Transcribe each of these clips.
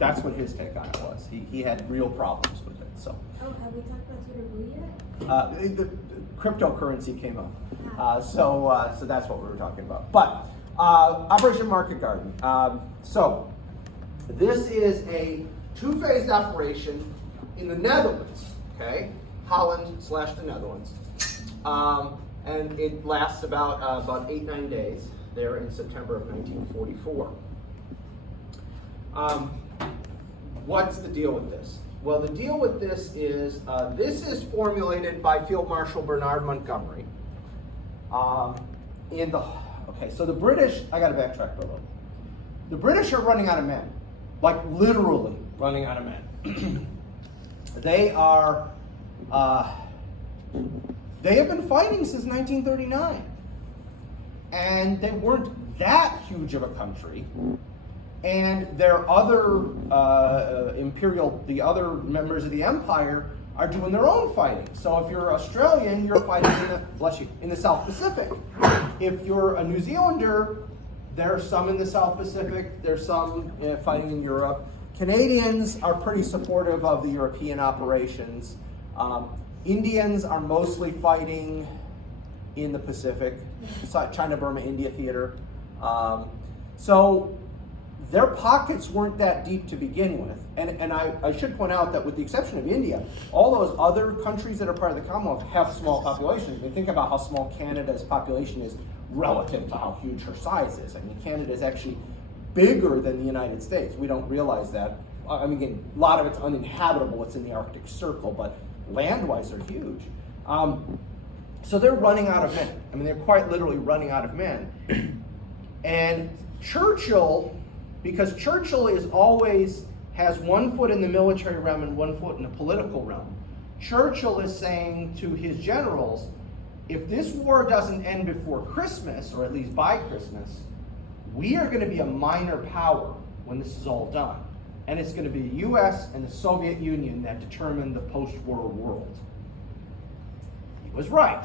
that's what his take on it was. He had real problems with it. So. Oh, have we talked about Twitter Blue yet? The cryptocurrency came up. So that's what we were talking about. But Operation Market Garden. So this is a two-phased operation in the Netherlands, okay? Holland / the Netherlands. And it lasts about 8-9 days there in September of 1944. What's the deal with this? Well, the deal with this is formulated by Field Marshal Bernard Montgomery. So the British, I got to backtrack for a little. The British are running out of men, like literally running out of men. They have been fighting since 1939, and they weren't that huge of a country. And their other the other members of the empire are doing their own fighting. So if you're Australian, you're fighting in the South Pacific. If you're a New Zealander, there's some in the South Pacific. There's some fighting in Europe. Canadians are pretty supportive of the European operations. Indians are mostly fighting in the Pacific, China-Burma-India theater. So their pockets weren't that deep to begin with. And I should point out that with the exception of India, all those other countries that are part of the Commonwealth have small populations. I mean, think about how small Canada's population is relative to how huge her size is. I mean, Canada is actually bigger than the United States. We don't realize that. I mean, again, a lot of it's uninhabitable. It's in the Arctic Circle, but land-wise, they're huge. So they're running out of men. I mean, they're quite literally running out of men. And Churchill, because Churchill has one foot in the military realm and one foot in the political realm, Churchill is saying to his generals, if this war doesn't end before Christmas, or at least by Christmas, we are going to be a minor power when this is all done. And it's going to be the US and the Soviet Union that determine the post-war world. He was right.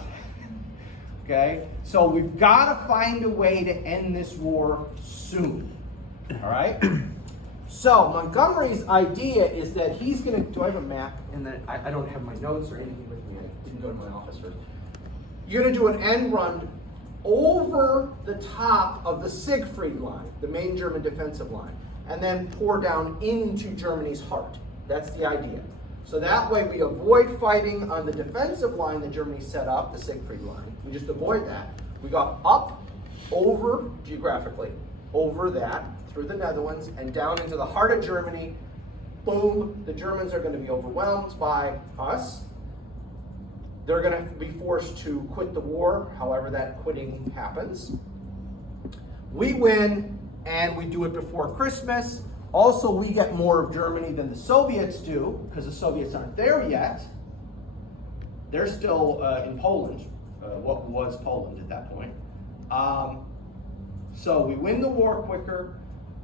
Okay? So we've got to find a way to end this war soon. All right? So Montgomery's idea is that he's going to, do I have a map? And then I don't have my notes or anything with me. I didn't go to my office first. You're going to do an end run over the top of the Siegfried line, the main German defensive line, and then pour down into Germany's heart. That's the idea. So that way we avoid fighting on the defensive line that Germany set up, the Siegfried line. We just avoid that. We go up, over, geographically, over that, through the Netherlands, and down into the heart of Germany. Boom, the Germans are going to be overwhelmed by us. They're going to be forced to quit the war, however that quitting happens. We win, and we do it before Christmas. Also, we get more of Germany than the Soviets do, because the Soviets aren't there yet. They're still in Poland, what was Poland at that point. So we win the war quicker.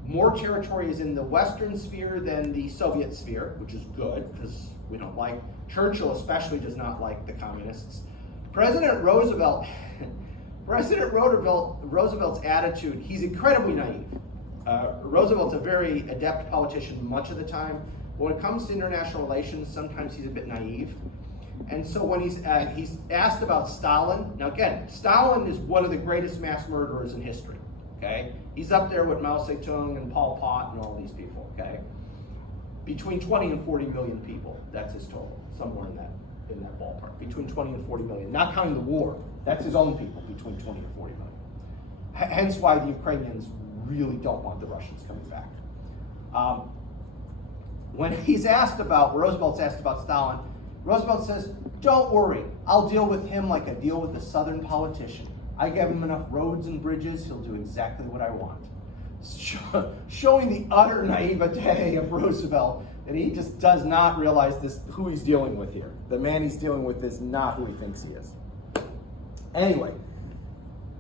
More territory is in the Western sphere than the Soviet sphere, which is good, because we don't like, Churchill especially does not like the communists. President's attitude, he's incredibly naive. Roosevelt's a very adept politician much of the time. When it comes to international relations, sometimes he's a bit naive. And so when he's asked about Stalin, now again, Stalin is one of the greatest mass murderers in history, okay? He's up there with Mao Zedong and Pol Pot and all these people, okay? Between 20 and 40 million people, that's his total, somewhere in that ballpark. Between 20 and 40 million, not counting the war. That's his own people, between 20 and 40 million. Hence why the Ukrainians really don't want the Russians coming back. When Roosevelt's asked about Stalin, Roosevelt says, don't worry, I'll deal with him like I deal with a Southern politician. I give him enough roads and bridges, he'll do exactly what I want. Showing the utter naivete of Roosevelt, that he just does not realize who he's dealing with here. The man he's dealing with is not who he thinks he is. Anyway,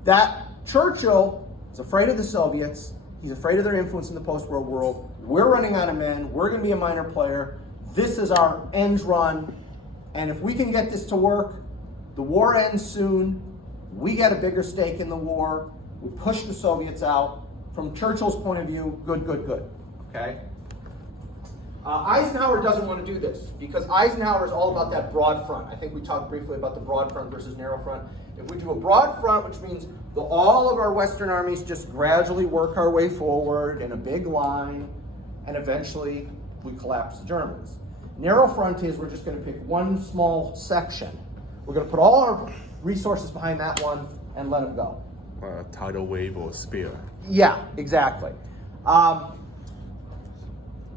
that Churchill is afraid of the Soviets. He's afraid of their influence in the post-war world. We're running out of men. We're going to be a minor player. This is our end run. And if we can get this to work, the war ends soon. We get a bigger stake in the war. We push the Soviets out. From Churchill's point of view, good, good, good. Okay? Eisenhower doesn't want to do this because Eisenhower is all about that broad front. I think we talked briefly about the broad front versus narrow front. If we do a broad front, which means all of our Western armies just gradually work our way forward in a big line, and eventually we collapse the Germans. Narrow front is we're just going to pick one small section. We're going to put all our resources behind that one and let them go. Tidal wave or spear. Yeah, exactly.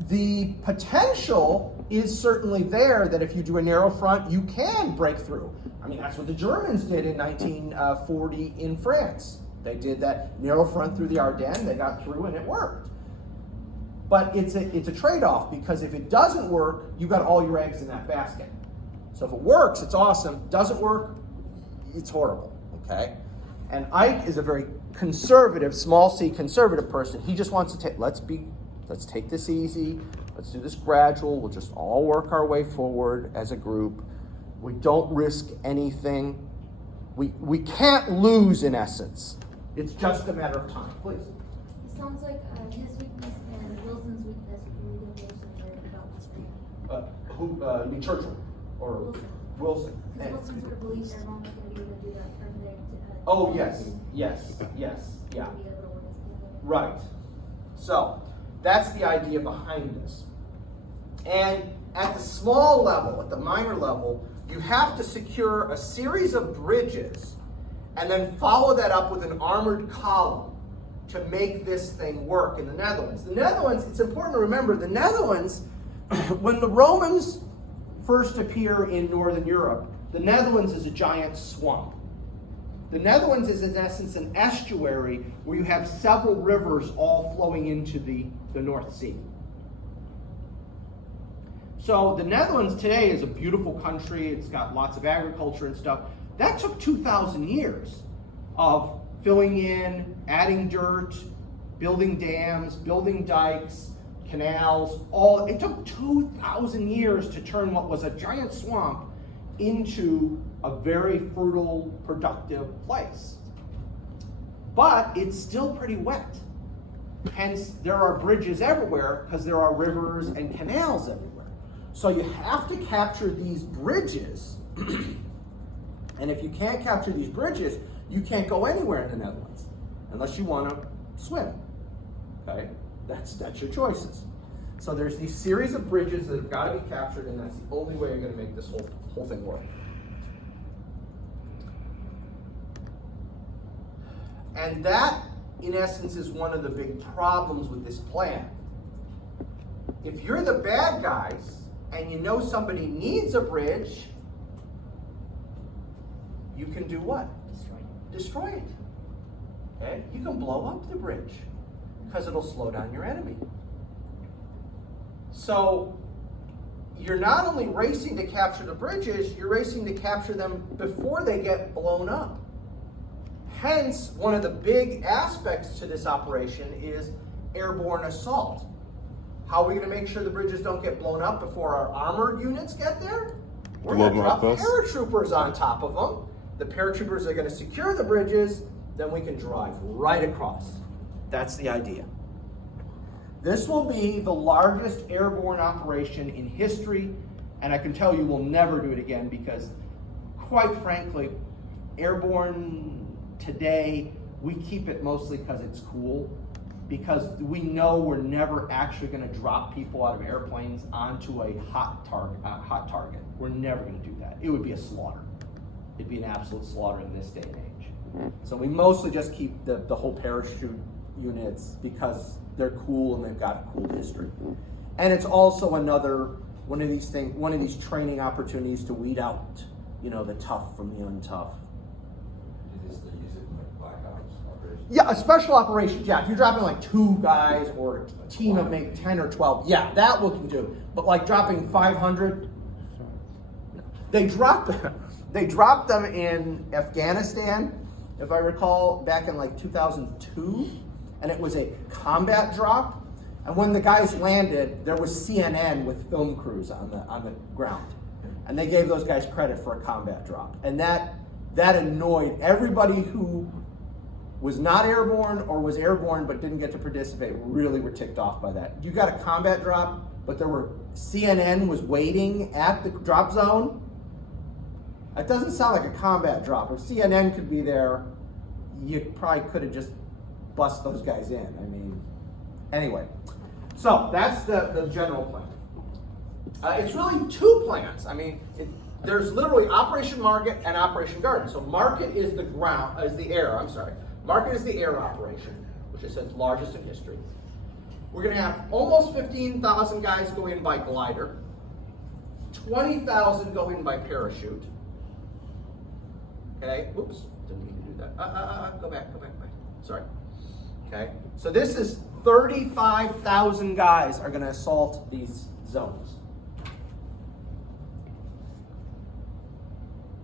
The potential is certainly there that if you do a narrow front, you can break through. I mean, that's what the Germans did in 1940 in France. They did that narrow front through the Ardennes, they got through and it worked. But it's a trade-off because if it doesn't work, you got all your eggs in that basket. So if it works, it's awesome. Doesn't work, it's horrible, okay? And Ike is a very conservative, small c conservative person. He just wants to take, let's take this easy. Let's do this gradual. We'll just all work our way forward as a group. We don't risk anything. We can't lose in essence. It's just a matter of time. Please. It sounds like his weakness and Wilson's weakness are about the same. You mean Churchill or Wilson? Because Wilson sort of believes everyone was going to be able to do that from there to. Oh yes, yeah. Right. So that's the idea behind this. And at the small level, at the minor level, you have to secure a series of bridges and then follow that up with an armored column to make this thing work in the Netherlands. The Netherlands, it's important to remember, the Netherlands, when the Romans first appear in Northern Europe, the Netherlands is a giant swamp. The Netherlands is in essence an estuary where you have several rivers all flowing into the North Sea. So the Netherlands today is a beautiful country. It's got lots of agriculture and stuff. That took 2,000 years of filling in, adding dirt, building dams, building dikes, canals. It took 2,000 years to turn what was a giant swamp into a very fertile, productive place. But it's still pretty wet. Hence, there are bridges everywhere because there are rivers and canals everywhere. So you have to capture these bridges. And if you can't capture these bridges, you can't go anywhere in the Netherlands unless you want to swim. Okay? That's your choices. So there's these series of bridges that have got to be captured, and that's the only way you're going to make this whole thing work. And that, in essence, is one of the big problems with this plan. If you're the bad guys and you know somebody needs a bridge, you can do what? Destroy it. Okay? You can blow up the bridge because it'll slow down your enemy. So you're not only racing to capture the bridges, you're racing to capture them before they get blown up. Hence, one of the big aspects to this operation is airborne assault. How are we going to make sure the bridges don't get blown up before our armored units get there? We're going to drop paratroopers on top of them. The paratroopers are going to secure the bridges, then we can drive right across. That's the idea. This will be the largest airborne operation in history, and I can tell you we'll never do it again because, quite frankly, airborne today, we keep it mostly because it's cool, because we know we're never actually going to drop people out of airplanes onto a hot target. We're never going to do that. It would be a slaughter. It'd be an absolute slaughter in this day and age. So we mostly just keep the whole parachute units because they're cool and they've got a cool history. And it's also another one of these training opportunities to weed out, the tough from the untough. Yeah, a special operations. Yeah, if you're dropping like 2 guys or a team of maybe 10 or 12, yeah, that we can do. But like dropping 500, they dropped them in Afghanistan, if I recall, back in like 2002, and it was a combat drop. And when the guys landed, there was CNN with film crews on the ground, and they gave those guys credit for a combat drop, and that annoyed everybody who was not airborne or was airborne but didn't get to participate really were ticked off by that. You got a combat drop, but CNN was waiting at the drop zone. That doesn't sound like a combat drop. If CNN could be there, you probably could have just bust those guys in. I mean, anyway. So that's the general plan. It's really two plans. I mean, there's literally Operation Market and Operation Garden. So Market is the air. Market is the air operation, which I said is largest in history. We're going to have almost 15,000 guys go in by glider, 20,000 go in by parachute. Okay, oops, didn't mean to do that. Go back. Sorry. Okay, so this is 35,000 guys are going to assault these zones.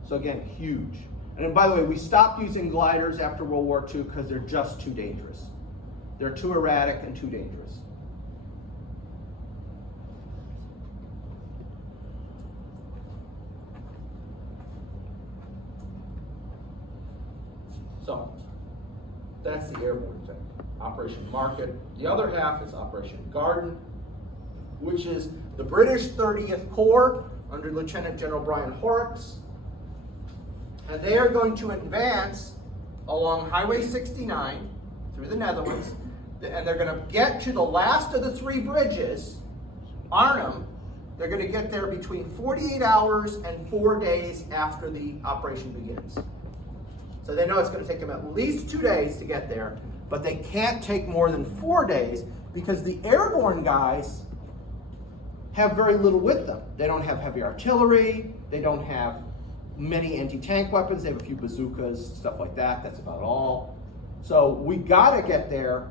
So again, huge. And then, by the way, we stopped using gliders after World War II because they're just too dangerous. They're too erratic and too dangerous. So, that's the airborne thing. Operation Market. The other half is Operation Garden, which is the British 30th Corps under Lieutenant General Brian Horrocks. And they are going to advance along Highway 69 through the Netherlands, and they're going to get to the last of the three bridges, Arnhem. They're going to get there between 48 hours and 4 days after the operation begins. So they know it's going to take them at least 2 days to get there, but they can't take more than 4 days because the airborne guys have very little with them. They don't have heavy artillery, they don't have many anti-tank weapons, they have a few bazookas, stuff like that, that's about all. So we gotta get there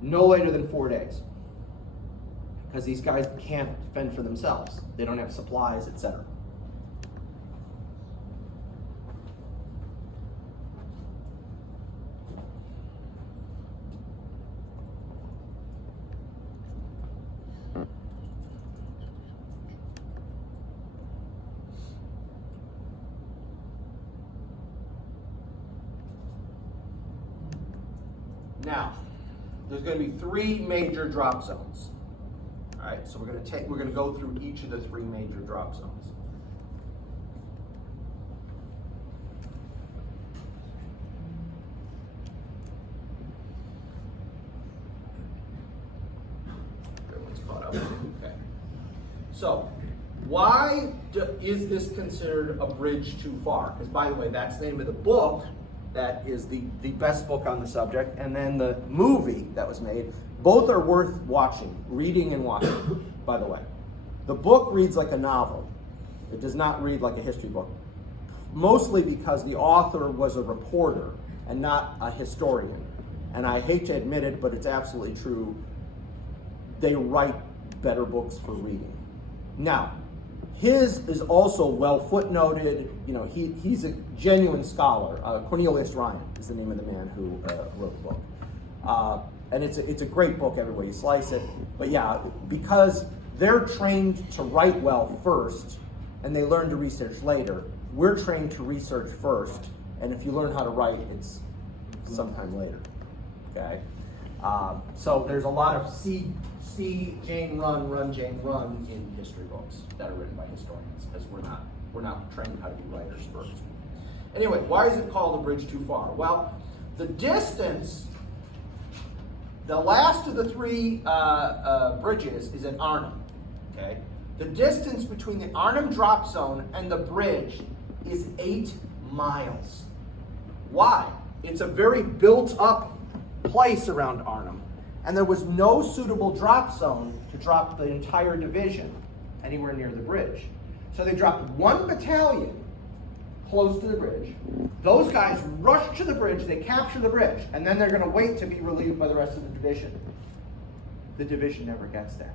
no later than 4 days because these guys can't fend for themselves. They don't have supplies, etc. Now, there's going to be 3 major drop zones. All right, so we're going to go through each of the 3 major drop zones. Everyone's caught up. Okay. So, why is this considered a bridge too far? Because, by the way, that's the name of the book. That is the best book on the subject, and then the movie that was made. Both are worth watching, reading and watching, by the way. The book reads like a novel. It does not read like a history book, mostly because the author was a reporter and not a historian. And I hate to admit it, but it's absolutely true. They write better books for reading. Now, his is also well footnoted. You know, he's a genuine scholar. Cornelius Ryan is the name of the man who wrote the book. And it's a great book every way you slice it. But yeah, because they're trained to write well first, and they learn to research later, we're trained to research first. And if you learn how to write, it's sometime later. Okay? So there's a lot of see Jane run Jane run in history books that are written by historians, because we're not trained how to be writers first. Anyway, why is it called a bridge too far? Well, the distance, the last of the 3 bridges is at Arnhem. Okay, the distance between the Arnhem drop zone and the bridge is 8 miles. Why? It's a very built-up place around Arnhem. And there was no suitable drop zone to drop the entire division anywhere near the bridge. So they dropped 1 battalion close to the bridge. Those guys rush to the bridge, they capture the bridge, and then they're going to wait to be relieved by the rest of the division. The division never gets there.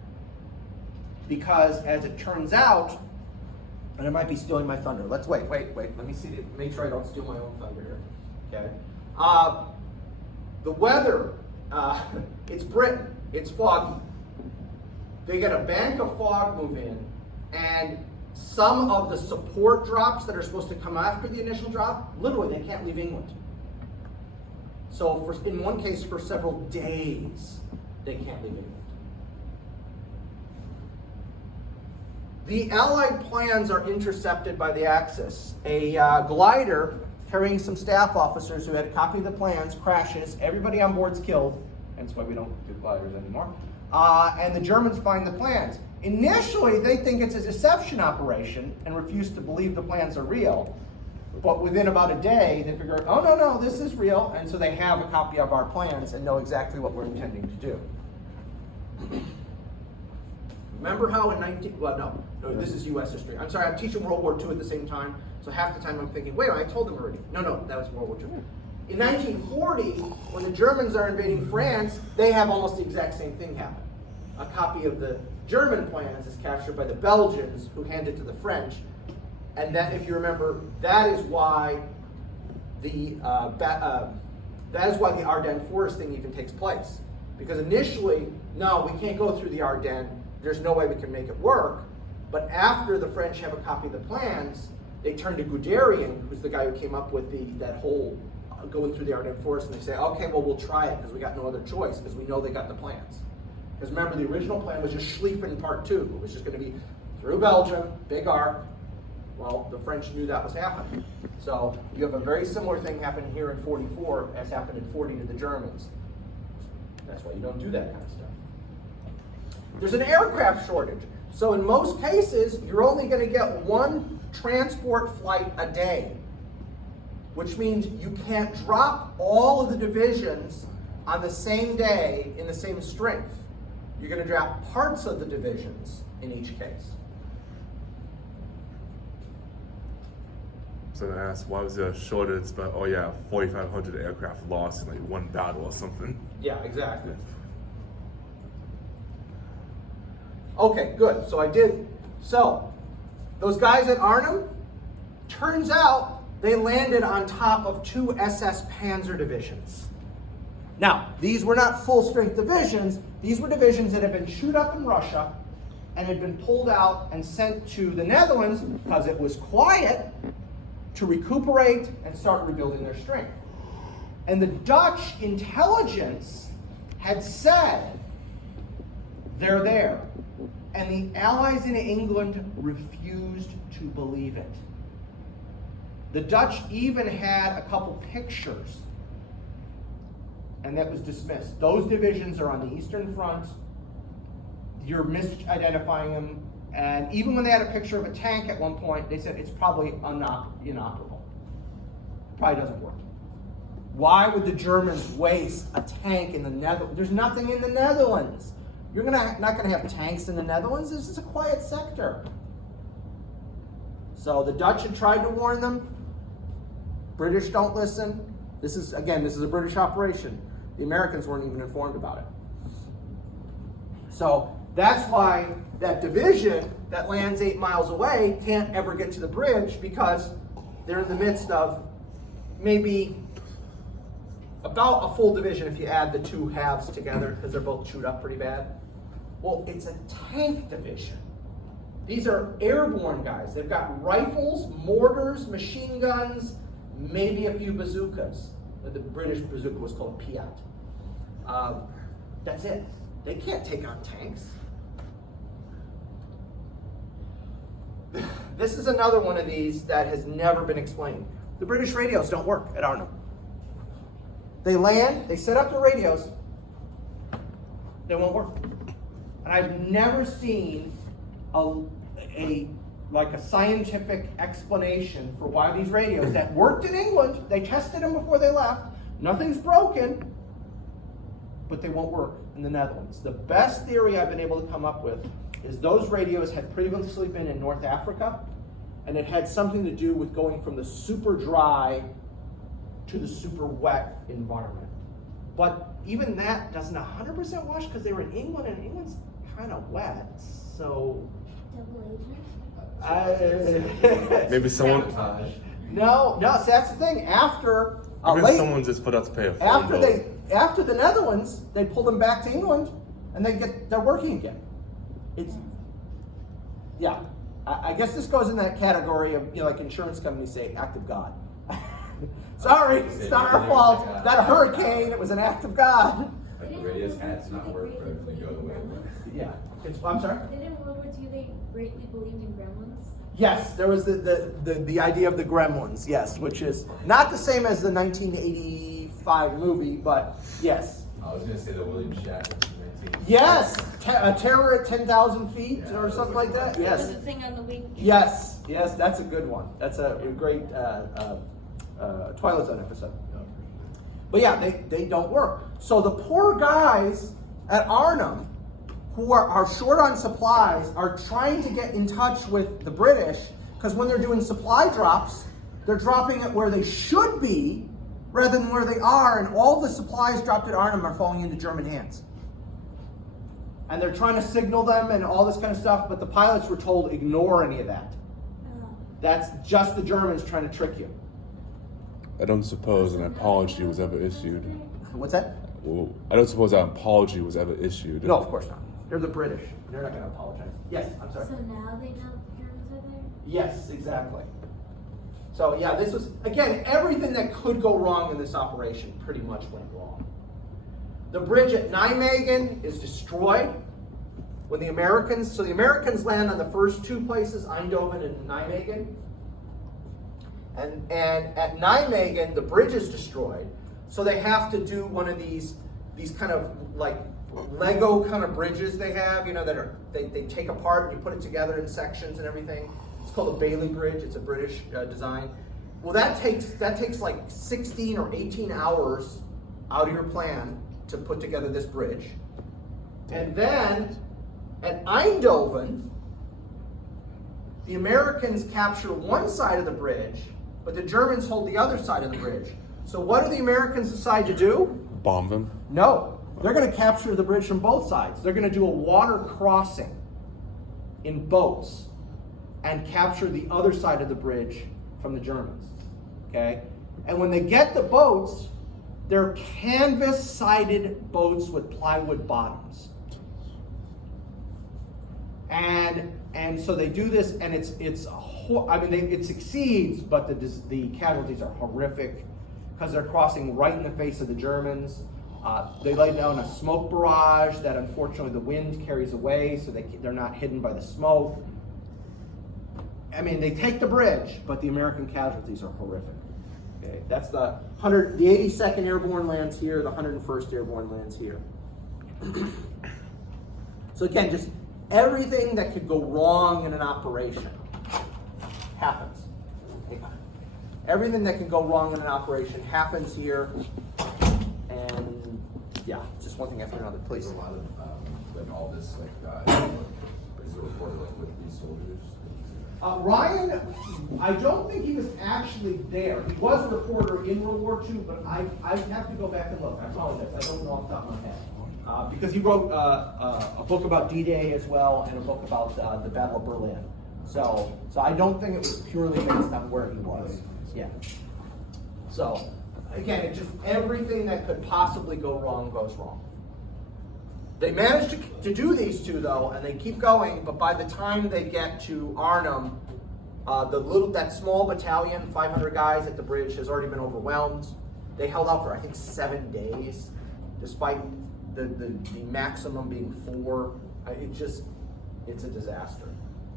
Because as it turns out, and I might be stealing my thunder. Let's wait, let me see, make sure I don't steal my own thunder here. Okay. The weather, it's Britain, it's foggy. They get a bank of fog move in, and some of the support drops that are supposed to come after the initial drop, literally they can't leave England. So in one case, for several days, they can't leave England. The Allied plans are intercepted by the Axis. A glider carrying some staff officers who had a copy of the plans crashes. Everybody on board's killed. That's why we don't do gliders anymore. And the Germans find the plans. Initially, they think it's a deception operation and refuse to believe the plans are real. But within about a day, they figure out, oh, no, this is real. And so they have a copy of our plans and know exactly what we're intending to do. Remember how in no, this is U.S. history. I'm sorry, I'm teaching World War II at the same time. So half the time I'm thinking, wait, I told them already. No, that was World War II. In 1940, when the Germans are invading France, they have almost the exact same thing happen. A copy of the German plans is captured by the Belgians, who hand it to the French. And that, if you remember, that is why the Ardennes forest thing even takes place. Because initially, no, we can't go through the Ardennes. There's no way we can make it work. But after the French have a copy of the plans, they turn to Guderian, who's the guy who came up with that whole going through the Ardennes forest, and they say, okay, well, we'll try it because we got no other choice because we know they got the plans. Because remember, the original plan was just Schlieffen Part 2. It was just going to be through Belgium, big arc. Well, the French knew that was happening. So you have a very similar thing happen here in 44 as happened in 40 to the Germans. That's why you don't do that kind of stuff. There's an aircraft shortage. So in most cases, you're only going to get one transport flight a day, which means you can't drop all of the divisions on the same day in the same strength. You're going to drop parts of the divisions in each case. So I asked, why was there a shortage? But 4,500 aircraft lost in like one battle or something. Yeah, exactly. Okay, good. So those guys at Arnhem, turns out they landed on top of 2 SS Panzer divisions. Now, these were not full-strength divisions. These were divisions that had been chewed up in Russia and had been pulled out and sent to the Netherlands because it was quiet to recuperate and start rebuilding their strength. And the Dutch intelligence had said, they're there. And the Allies in England refused to believe it. The Dutch even had a couple pictures, and that was dismissed. Those divisions are on the Eastern Front. You're misidentifying them. And even when they had a picture of a tank at one point, they said it's probably inoperable. Probably doesn't work. Why would the Germans waste a tank in the Netherlands? There's nothing in the Netherlands. You're not going to have tanks in the Netherlands. This is a quiet sector. So the Dutch had tried to warn them. British don't listen. This is a British operation. The Americans weren't even informed about it. So that's why that division that lands 8 miles away can't ever get to the bridge, because they're in the midst of maybe about a full division if you add the 2 halves together, because they're both chewed up pretty bad. Well, it's a tank division. These are airborne guys. They've got rifles, mortars, machine guns, maybe a few bazookas. The British bazooka was called a Piat. That's it. They can't take on tanks. This is another one of these that has never been explained. The British radios don't work at Arnhem. They land, they set up the radios, they won't work. And I've never seen a scientific explanation for why these radios that worked in England, they tested them before they left, nothing's broken, but they won't work in the Netherlands. The best theory I've been able to come up with is those radios had previously been in North Africa, and it had something to do with going from the super dry to the super wet environment. But even that doesn't 100% wash, because they were in England, and England's kind of wet, so... Maybe someone... No, so that's the thing. After... someone just put out to pay a phone bill. After the Netherlands, they pull them back to England, and they're working again. I guess this goes in that category of, like insurance companies say, act of God. Sorry, it's not our fault. Not a hurricane. It was an act of God. Like the radius had to not work for it to go the way it went. Yeah. I'm sorry. Then in World War II, they greatly believed in gremlins. Yes, there was the idea of the gremlins. Yes, which is not the same as the 1985 movie, but yes. I was gonna say the William Shatner. Yes, a terror at 10,000 feet or something like that. Yes. The thing on the wing. Yes, that's a good one. That's a great Twilight Zone episode. But yeah, they don't work. So the poor guys at Arnhem, who are short on supplies, are trying to get in touch with the British, because when they're doing supply drops, they're dropping it where they should be rather than where they are, and all the supplies dropped at Arnhem are falling into German hands. And they're trying to signal them and all this kind of stuff, but the pilots were told, ignore any of that. That's just the Germans trying to trick you. I don't suppose an apology was ever issued. What's that? Well, I don't suppose an apology was ever issued. No, of course not. They're the British. They're not going to apologize. Yes, I'm sorry. So now they know the Germans are there? Yes, exactly. So yeah, this was, again, everything that could go wrong in this operation pretty much went wrong. The bridge at Nijmegen is destroyed when the Americans land on the first two places, Eindhoven and Nijmegen. And at Nijmegen, the bridge is destroyed. So they have to do one of these kind of like Lego kind of bridges they have, that they take apart and you put it together in sections and everything. It's called a Bailey Bridge. It's a British design. Well, that takes like 16 or 18 hours out of your plan to put together this bridge. And then at Eindhoven, the Americans capture one side of the bridge, but the Germans hold the other side of the bridge. So what do the Americans decide to do? Bomb them? No. They're going to capture the bridge from both sides. They're going to do a water crossing in boats and capture the other side of the bridge from the Germans. Okay? And when they get the boats, they're canvas-sided boats with plywood bottoms. And so they do this, and it succeeds, but the casualties are horrific because they're crossing right in the face of the Germans. They lay down a smoke barrage that unfortunately the wind carries away, so they're not hidden by the smoke. I mean, they take the bridge, but the American casualties are horrific. Okay, that's the 82nd Airborne lands here, the 101st Airborne lands here. So again, just everything that could go wrong in an operation happens. Everything that can go wrong in an operation happens here. And yeah, just one thing after another, please. There's a lot of like all this is it reported like with these soldiers? Ryan, I don't think he was actually there. He was a reporter in World War II, but I have to go back and look. I apologize. I don't know off the top of my head. Because he wrote a book about D-Day as well, and a book about the Battle of Berlin. So I don't think it was purely based on where he was. Yeah. So again, it's just everything that could possibly go wrong goes wrong. They managed to do these two though, and they keep going. But by the time they get to Arnhem, that small battalion, 500 guys at the bridge, has already been overwhelmed. They held out for I think 7 days, despite the maximum being 4. It's a disaster.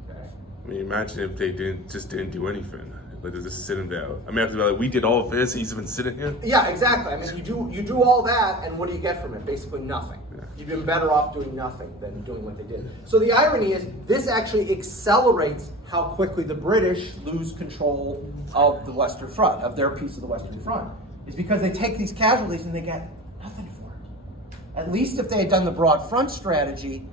Okay. I mean, imagine if they didn't do anything. Like they're just sitting there. I mean, after like we did all of this, he's been sitting here. Yeah, exactly. I mean, you do all that, and what do you get from it? Basically nothing. Yeah. You've been better off doing nothing than doing what they did. So the irony is, this actually accelerates how quickly the British lose control of the Western Front, of their piece of the Western Front. Is because they take these casualties and they get nothing for it. At least if they had done the broad front strategy,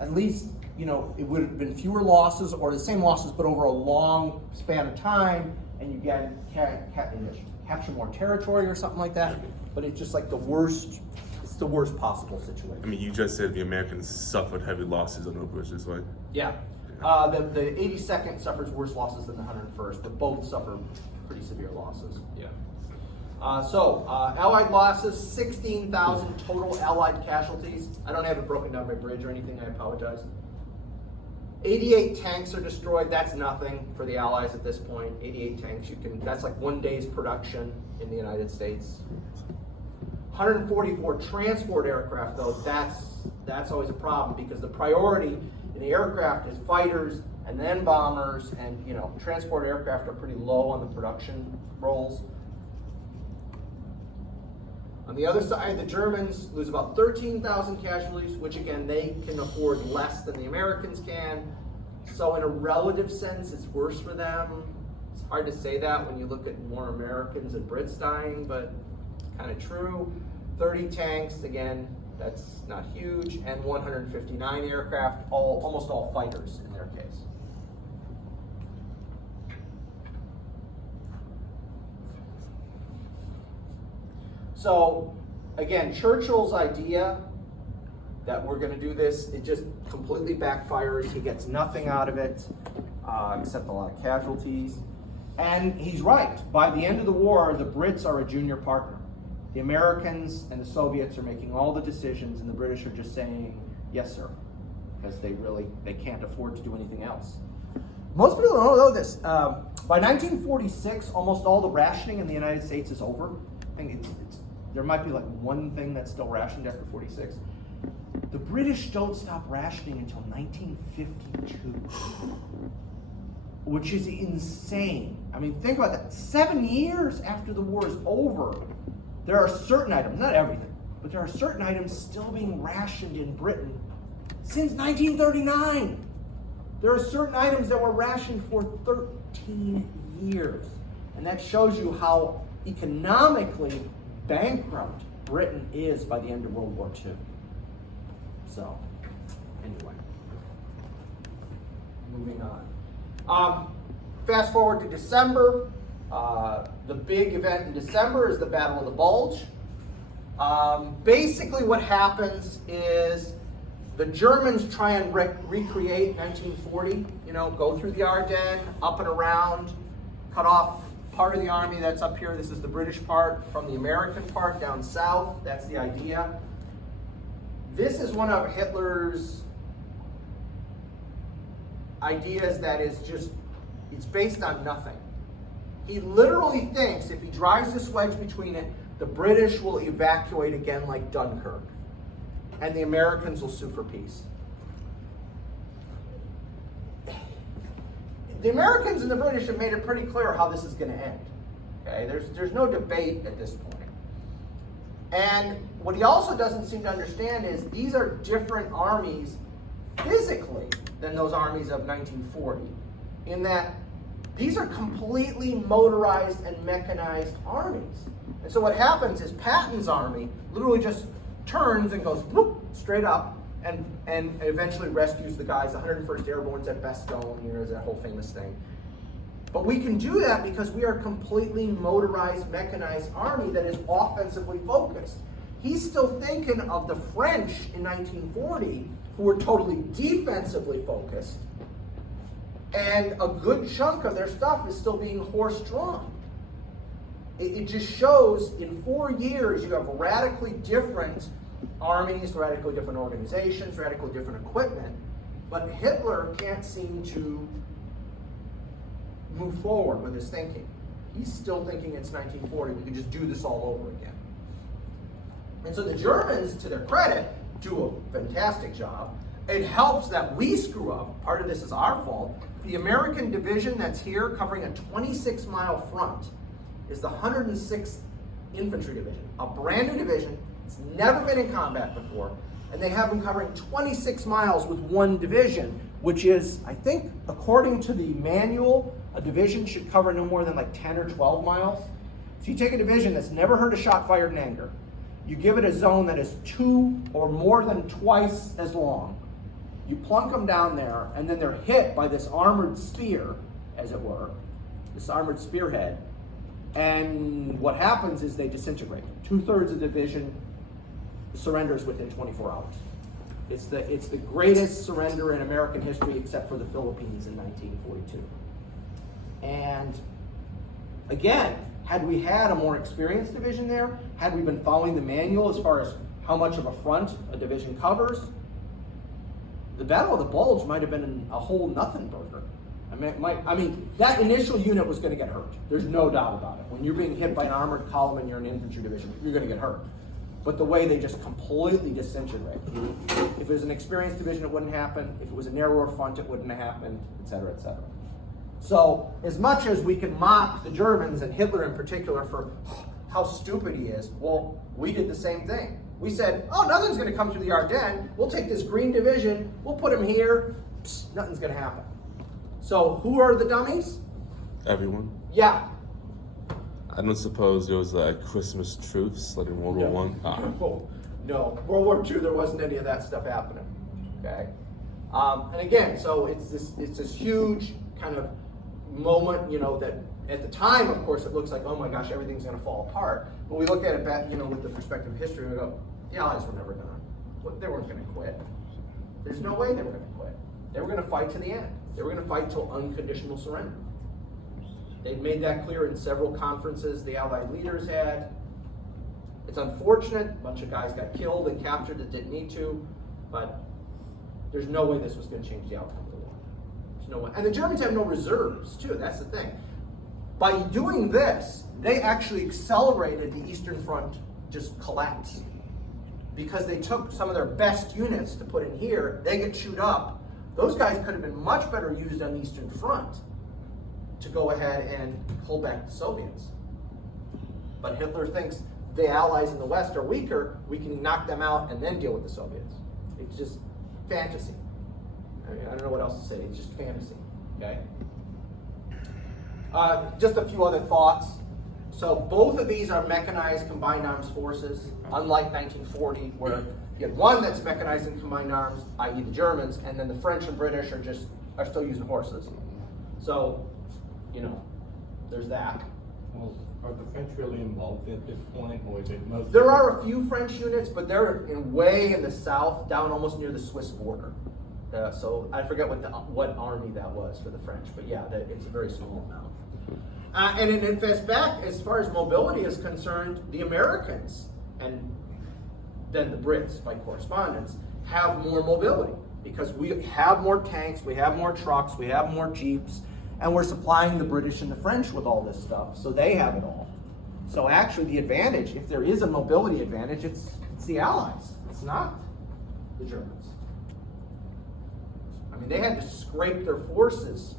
at least it would have been fewer losses or the same losses, but over a long span of time, and you get capture more territory or something like that. But it's just like the worst. It's the worst possible situation. I mean, you just said the Americans suffered heavy losses on the bridges, right? Yeah. The 82nd suffers worse losses than the 101st, but both suffer pretty severe losses. Yeah. Allied losses, 16,000 total Allied casualties. I don't have it broken down by bridge or anything, I apologize. 88 tanks are destroyed. That's nothing for the Allies at this point. 88 tanks, that's like 1 day's production in the United States. 144 transport aircraft, though, that's always a problem because the priority in the aircraft is fighters and then bombers, and transport aircraft are pretty low on the production rolls. On the other side, the Germans lose about 13,000 casualties, which again, they can afford less than the Americans can. So in a relative sense, it's worse for them. It's hard to say that when you look at more Americans and Brits dying, but it's kind of true. 30 tanks, again, that's not huge, and 159 aircraft, almost all fighters in their case. So, again, Churchill's idea that we're going to do this, it just completely backfires. He gets nothing out of it, except a lot of casualties. And he's right. By the end of the war, the Brits are a junior partner. The Americans and the Soviets are making all the decisions, and the British are just saying, yes, sir, because they can't afford to do anything else. Most people don't know this. By 1946, almost all the rationing in the United States is over. I think there might be like one thing that's still rationed after 46. The British don't stop rationing until 1952, which is insane. I mean, think about that. 7 years after the war is over, there are certain items, not everything, but there are certain items still being rationed in Britain since 1939. There are certain items that were rationed for 13 years. And that shows you how economically bankrupt Britain is by the end of World War II. So, anyway, moving on. Fast forward to December. The big event in December is the Battle of the Bulge. Basically what happens is the Germans try and recreate 1940, go through the Ardennes, up and around, cut off part of the army that's up here. This is the British part from the American part down south. That's the idea. This is one of Hitler's ideas that is just, it's based on nothing. He literally thinks if he drives this wedge between it, the British will evacuate again like Dunkirk, and the Americans will sue for peace. The Americans and the British have made it pretty clear how this is going to end. Okay, there's no debate at this point. And what he also doesn't seem to understand is these are different armies physically than those armies of 1940, in that these are completely motorized and mechanized armies. And so what happens is Patton's army literally just turns and goes whoop, straight up, and eventually rescues the guys. The 101st Airborne's at Bastogne, there's that whole famous thing. But we can do that because we are a completely motorized, mechanized army that is offensively focused. He's still thinking of the French in 1940, who were totally defensively focused, and a good chunk of their stuff is still being horse-drawn. It just shows in 4 years you have radically different armies, radically different organizations, radically different equipment, but Hitler can't seem to move forward with his thinking. He's still thinking it's 1940, we can just do this all over again. And so the Germans, to their credit, do a fantastic job. It helps that we screw up. Part of this is our fault. The American division that's here covering a 26-mile front is the 106th Infantry Division, a brand new division. It's never been in combat before, and they have them covering 26 miles with one division, which is, I think, according to the manual, a division should cover no more than like 10 or 12 miles. So you take a division that's never heard a shot fired in anger, you give it a zone that is 2 or more than twice as long, you plunk them down there, and then they're hit by this armored spear, as it were, this armored spearhead, and what happens is they disintegrate. 2/3 of the division surrenders within 24 hours. It's the greatest surrender in American history, except for the Philippines in 1942. And again, had we had a more experienced division there, had we been following the manual as far as how much of a front a division covers, the Battle of the Bulge might have been a whole nothing burger. I mean, that initial unit was going to get hurt. There's no doubt about it. When you're being hit by an armored column and you're an infantry division, you're going to get hurt. But the way they just completely disintegrated. If it was an experienced division, it wouldn't happen. If it was a narrower front, it wouldn't have happened, et cetera, et cetera. So as much as we can mock the Germans, and Hitler in particular, for how stupid he is, well, we did the same thing. We said, oh, nothing's going to come through the Ardennes. We'll take this green division, we'll put him here, psst, nothing's going to happen. So who are the dummies? Everyone. Yeah. I don't suppose there was like Christmas truce like in World War One. No, World War II, there wasn't any of that stuff happening. Okay, and again, so it's this huge kind of moment, you know, that at the time, of course, it looks like, oh my gosh, everything's going to fall apart. But we look at it back, you know, with the perspective of history, we go, the Allies were never going to, they weren't going to quit. There's no way they were going to quit. They were going to fight to the end. They were going to fight till unconditional surrender. They'd made that clear in several conferences the Allied leaders had. It's unfortunate, a bunch of guys got killed and captured that didn't need to, but there's no way this was going to change the outcome of the war. There's no way. And the Germans have no reserves, too, that's the thing. By doing this, they actually accelerated the Eastern Front just collapse. Because they took some of their best units to put in here, they get chewed up. Those guys could have been much better used on the Eastern Front to go ahead and pull back the Soviets. But Hitler thinks the Allies in the West are weaker, we can knock them out and then deal with the Soviets. It's just fantasy. I mean, I don't know what else to say, it's just fantasy, okay? Just a few other thoughts. So both of these are mechanized combined arms forces, unlike 1940, where you had one that's mechanized and combined arms, i.e. the Germans, and then the French and British are still using horses. So, you know, there's that. Well, are the French really involved at this point, or is it mostly? There are a few French units, but they're way in the south, down almost near the Swiss border. So I forget what army that was for the French, but yeah, it's a very small amount. And in fact, as far as mobility is concerned, the Americans, and then the Brits by correspondence, have more mobility because we have more tanks, we have more trucks, we have more jeeps, and we're supplying the British and the French with all this stuff, so they have it all. So actually the advantage, if there is a mobility advantage, it's the Allies. It's not the Germans. I mean, they had to scrape their forces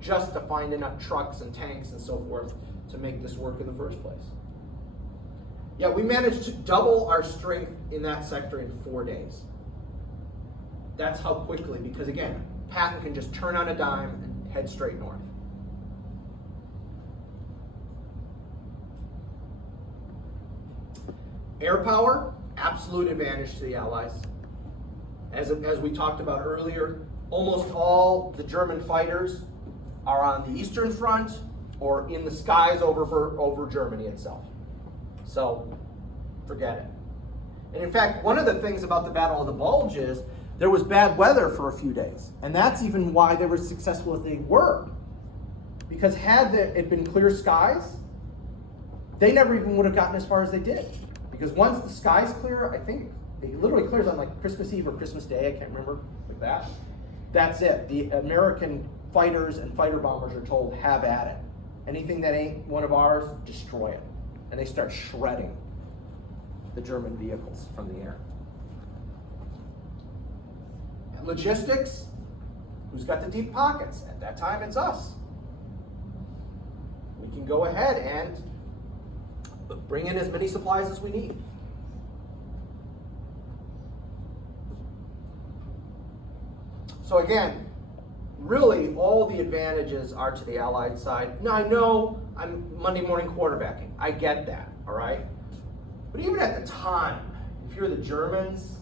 just to find enough trucks and tanks and so forth to make this work in the first place. Yeah, we managed to double our strength in that sector in 4 days. That's how quickly, because again, Patton can just turn on a dime and head straight north. Air power, absolute advantage to the Allies. As we talked about earlier, almost all the German fighters are on the Eastern Front or in the skies over Germany itself. So, forget it. And in fact, one of the things about the Battle of the Bulge is there was bad weather for a few days. And that's even why they were successful as they were. Because had it been clear skies, they never even would have gotten as far as they did. Because once the skies clear, I think it literally clears on like Christmas Eve or Christmas Day, I can't remember, like that. That's it. The American fighters and fighter bombers are told, have at it. Anything that ain't one of ours, destroy it. And they start shredding the German vehicles from the air. And logistics, who's got the deep pockets? At that time, it's us. We can go ahead and bring in as many supplies as we need. So again, really all the advantages are to the Allied side. Now I know I'm Monday morning quarterbacking. I get that, all right? But even at the time, if you're the Germans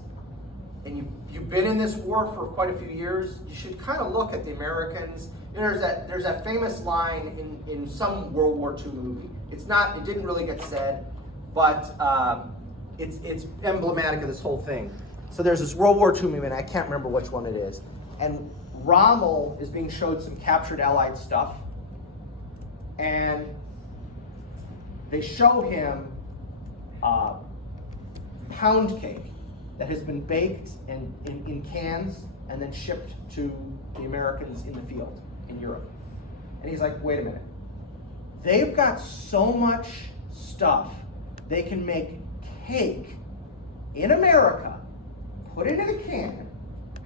and you've been in this war for quite a few years, you should kind of look at the Americans. You know, there's that famous line in some World War II movie. It didn't really get said, but it's emblematic of this whole thing. So there's this World War II movie, and I can't remember which one it is. And Rommel is being showed some captured Allied stuff, and they show him pound cake that has been baked in cans and then shipped to the Americans in the field in Europe. And he's like, wait a minute. They've got so much stuff, they can make cake in America, put it in a can,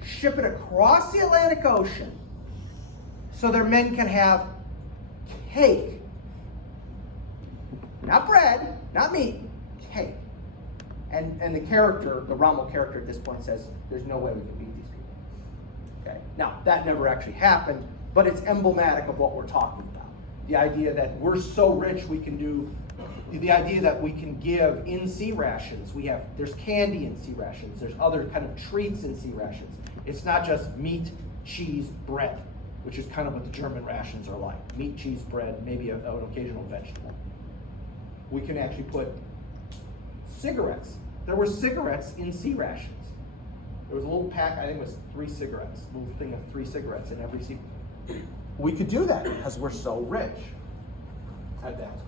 ship it across the Atlantic Ocean, so their men can have cake. Not bread, not meat, cake. And the character, the Rommel character at this point says, there's no way we can beat these people. Okay. Now, that never actually happened, but it's emblematic of what we're talking about. The idea that we're so rich we can do, the idea that we can give in sea rations. There's candy in sea rations. There's other kind of treats in sea rations. It's not just meat, cheese, bread, which is kind of what the German rations are like. Meat, cheese, bread, maybe an occasional vegetable. We can actually put cigarettes. There were cigarettes in sea rations. There was a little pack, I think it was 3 cigarettes, a little thing of 3 cigarettes in every sea. We could do that because we're so rich at that.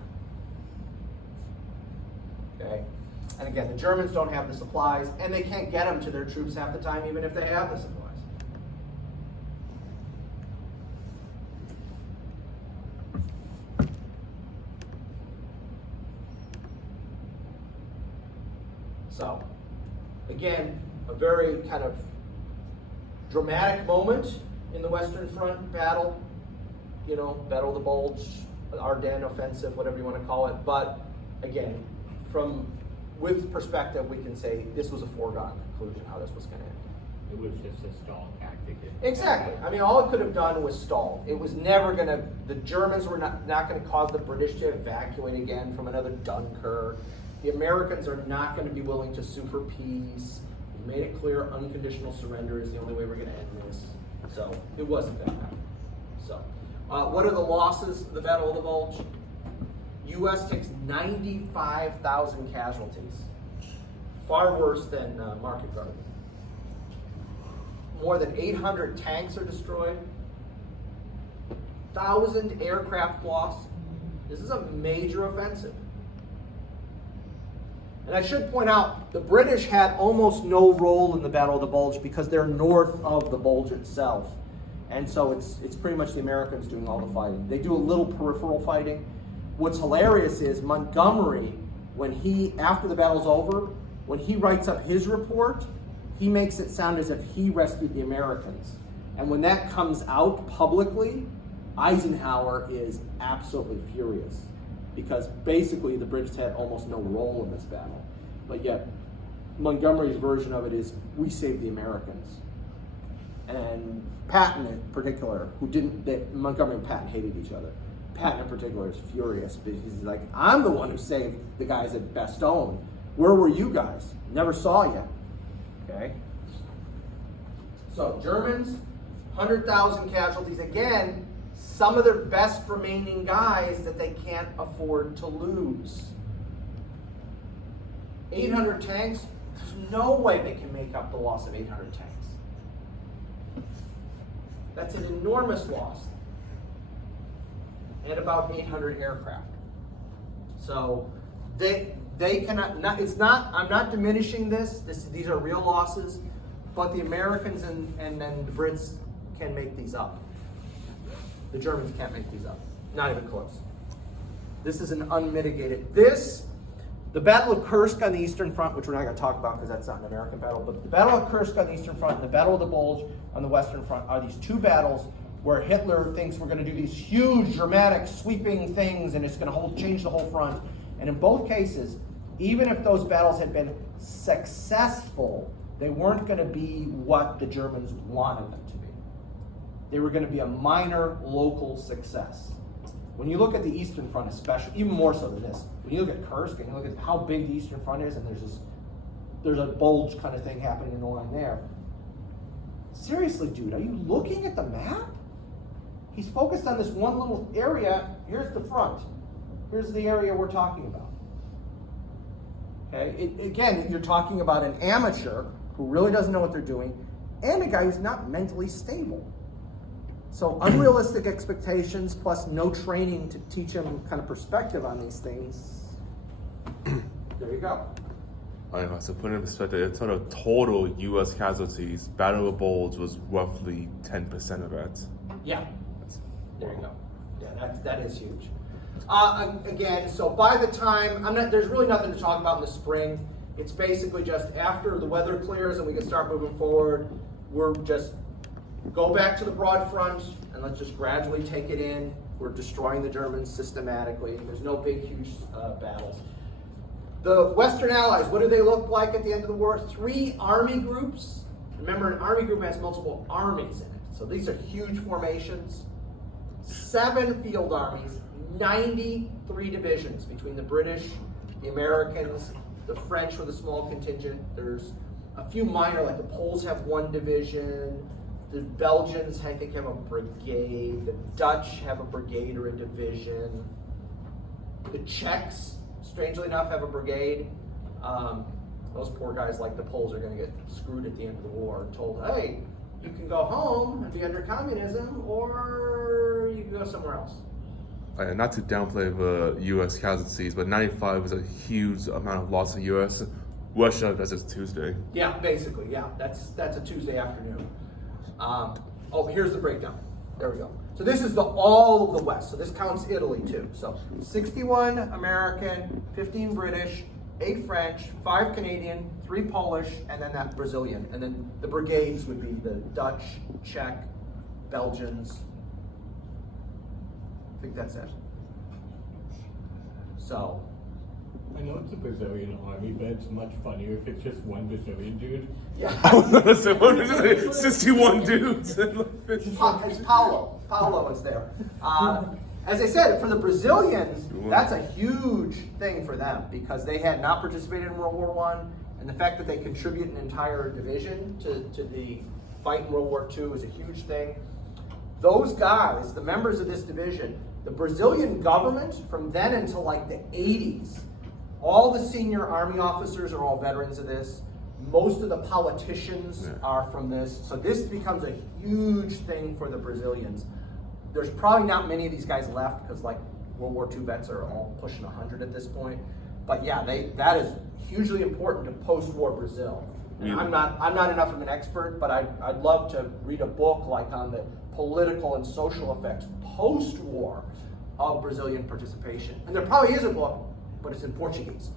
Okay? And again, the Germans don't have the supplies, and they can't get them to their troops half the time, even if they have the supplies. So, again, a very kind of dramatic moment in the Western Front battle, Battle of the Bulge, Ardennes offensive, whatever you want to call it. But again, with perspective, we can say this was a foregone conclusion how this was going to end. It was just a stall tactic. Exactly. I mean, all it could have done was stall. It was never going to, the Germans were not going to cause the British to evacuate again from another Dunkirk. The Americans are not going to be willing to sue for peace. We made it clear unconditional surrender is the only way we're going to end this. So it wasn't that bad. So what are the losses of the Battle of the Bulge? U.S. takes 95,000 casualties. Far worse than Market Garden. More than 800 tanks are destroyed. 1,000 aircraft lost. This is a major offensive. And I should point out, the British had almost no role in the Battle of the Bulge because they're north of the Bulge itself. And so it's pretty much the Americans doing all the fighting. They do a little peripheral fighting. What's hilarious is Montgomery, after the battle's over, when he writes up his report, he makes it sound as if he rescued the Americans. And when that comes out publicly, Eisenhower is absolutely furious. Because basically the British had almost no role in this battle. But yet, Montgomery's version of it is, we saved the Americans. And Patton in particular, Montgomery and Patton hated each other. Patton in particular is furious because he's like, I'm the one who saved the guys at Bastogne. Where were you guys? Never saw you. Okay? So, Germans, 100,000 casualties. Again, some of their best remaining guys that they can't afford to lose. 800 tanks, there's no way they can make up the loss of 800 tanks. That's an enormous loss. And about 800 aircraft. So they cannot, I'm not diminishing these are real losses, but the Americans and then the Brits can make these up. The Germans can't make these up. Not even close. This is an unmitigated. The Battle of Kursk on the Eastern Front, which we're not going to talk about because that's not an American battle, but the Battle of Kursk on the Eastern Front and the Battle of the Bulge on the Western Front are these two battles where Hitler thinks we're going to do these huge, dramatic, sweeping things and it's going to change the whole front. And in both cases, even if those battles had been successful, they weren't going to be what the Germans wanted them to be. They were going to be a minor local success. When you look at the Eastern Front especially, even more so than this, when you look at Kursk and you look at how big the Eastern Front is and there's a bulge kind of thing happening in the line there. Seriously, dude, are you looking at the map? He's focused on this one little area. Here's the front. Here's the area we're talking about. Okay, again, you're talking about an amateur who really doesn't know what they're doing and a guy who's not mentally stable. So unrealistic expectations plus no training to teach him kind of perspective on these things. There you go. So put it in perspective, in terms of total U.S. casualties, Battle of the Bulge was roughly 10% of that. Yeah. There you go. Yeah, that is huge. Again, so by the time there's really nothing to talk about in the spring. It's basically just after the weather clears and we can start moving forward. We're just go back to the broad front and let's just gradually take it in. We're destroying the Germans systematically. There's no big, huge battles. The Western Allies, what do they look like at the end of the war? 3 army groups. Remember, an army group has multiple armies in it. So these are huge formations. 7 field armies, 93 divisions between the British, the Americans, the French with a small contingent. There's a few minor, like the Poles have 1 division. The Belgians, I think, have a brigade. The Dutch have a brigade or a division. The Czechs, strangely enough, have a brigade. Those poor guys, like the Poles, are going to get screwed at the end of the war and told, hey, you can go home and be under communism, or you can go somewhere else. Not to downplay the U.S. casualties, but 95 was a huge amount of loss of U.S. Russia, that's just Tuesday. Yeah, basically, yeah. That's a Tuesday afternoon. Here's the breakdown. There we go. So this is all of the West. So this counts Italy too. So 61 American, 15 British, 8 French, 5 Canadian, 3 Polish, and then that Brazilian. And then the brigades would be the Dutch, Czech, Belgians. I think that's it. So. I know it's a Brazilian army, but it's much funnier if it's just one Brazilian dude. Yeah. It's 61 dudes. It's Paulo. Paulo is there. As I said, for the Brazilians, that's a huge thing for them because they had not participated in World War I, and the fact that they contribute an entire division to the fight in World War II is a huge thing. Those guys, the members of this division, the Brazilian government, from then until like the 80s, all the senior army officers are all veterans of this. Most of the politicians are from this. So this becomes a huge thing for the Brazilians. There's probably not many of these guys left because like World War II vets are all pushing 100 at this point. But yeah, that is hugely important to post-war Brazil. And I'm not enough of an expert, but I'd love to read a book like on the political and social effects post-war of Brazilian participation. And there probably is a book, but it's in Portuguese.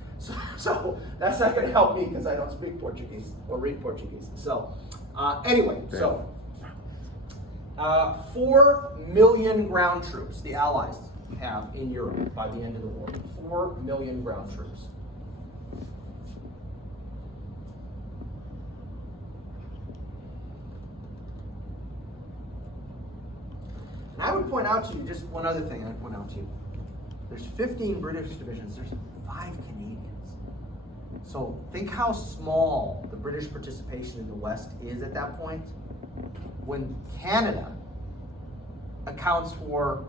So that's not going to help me because I don't speak Portuguese or read Portuguese. So anyway, so 4 million ground troops the Allies have in Europe by the end of the war. 4 million ground troops. And I would point out to you, just one other thing I'd point out to you. There's 15 British divisions, there's 5 Canadians. So think how small the British participation in the West is at that point. When Canada accounts for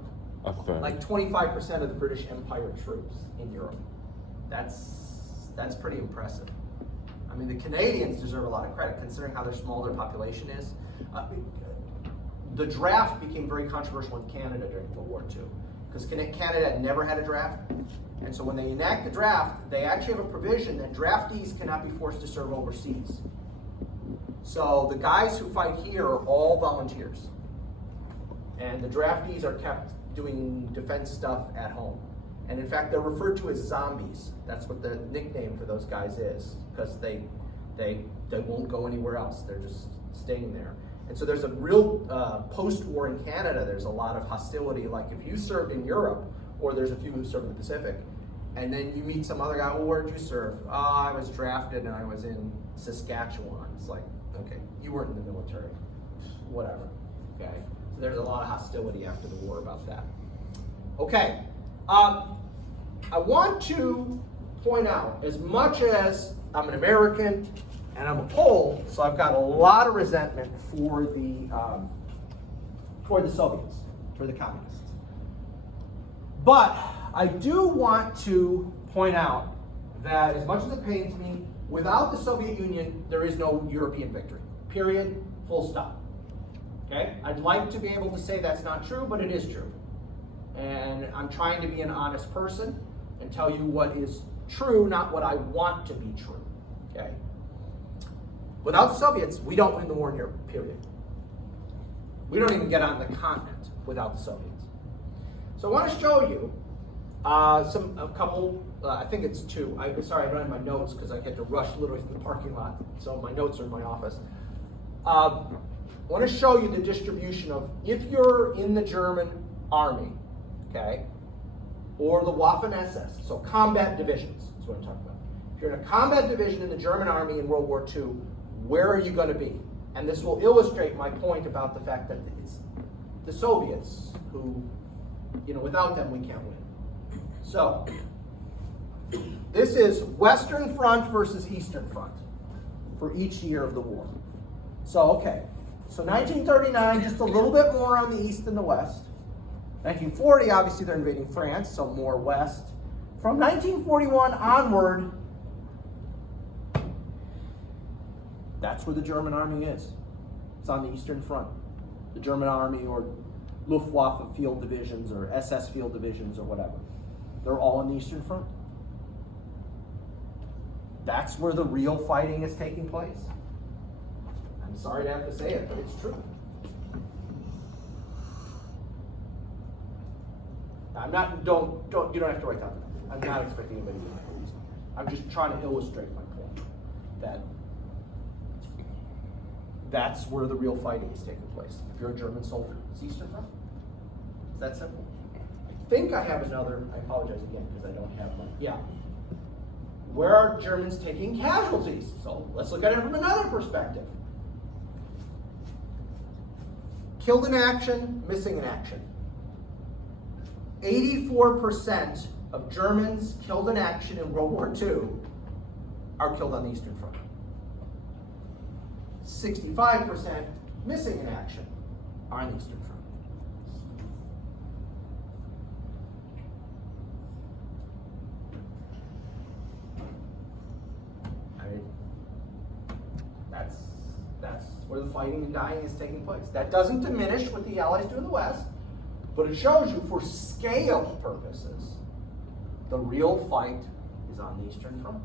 like 25% of the British Empire troops in Europe. That's pretty impressive. I mean, the Canadians deserve a lot of credit considering how small their population is. The draft became very controversial in Canada during World War II because Canada had never had a draft. And so when they enact the draft, they actually have a provision that draftees cannot be forced to serve overseas. So the guys who fight here are all volunteers. And the draftees are kept doing defense stuff at home. And in fact, they're referred to as zombies. That's what the nickname for those guys is, because they won't go anywhere else. They're just staying there. And so there's a real, post-war in Canada, there's a lot of hostility. Like if you served in Europe, or there's a few who served in the Pacific, and then you meet some other guy, well, where did you serve? Oh, I was drafted and I was in Saskatchewan. It's like, okay, you weren't in the military. Whatever, okay? So there's a lot of hostility after the war about that. Okay, I want to point out, as much as I'm an American and I'm a Pole, so I've got a lot of resentment for the Soviets, for the communists. But I do want to point out that as much as it pains me, without the Soviet Union, there is no European victory. Period, full stop. Okay? I'd like to be able to say that's not true, but it is true. And I'm trying to be an honest person and tell you what is true, not what I want to be true. Okay. Without the Soviets, we don't win the war in Europe, period. We don't even get on the continent without the Soviets. So I want to show you a couple, I think it's two. Sorry, I don't have my notes because I had to rush literally from the parking lot. So my notes are in my office. I want to show you the distribution of, if you're in the German army, okay, or the Waffen-SS, so combat divisions, that's what I'm talking about. If you're in a combat division in the German army in World War II, where are you going to be? And this will illustrate my point about the fact that it's the Soviets who, without them we can't win. So, this is Western Front versus Eastern Front for each year of the war. So, okay. So 1939, just a little bit more on the east than the west. 1940, obviously they're invading France, so more west. From 1941 onward, that's where the German army is. It's on the Eastern Front. The German army or Luftwaffe field divisions or SS field divisions or whatever. They're all on the Eastern Front. That's where the real fighting is taking place. I'm sorry to have to say it, but it's true. I'm not, you don't have to write down the numbers. I'm not expecting anybody to know these numbers. I'm just trying to illustrate my point that that's where the real fighting is taking place. If you're a German soldier, it's Eastern Front. It's that simple. I think I have another, I apologize again because I don't have one. Yeah. Where are Germans taking casualties? So let's look at it from another perspective. Killed in action, missing in action. 84% of Germans killed in action in World War II are killed on the Eastern Front. 65% missing in action are on the Eastern Front. I mean, that's where the fighting and dying is taking place. That doesn't diminish what the Allies do in the West, but it shows you for scale purposes, the real fight is on the Eastern Front.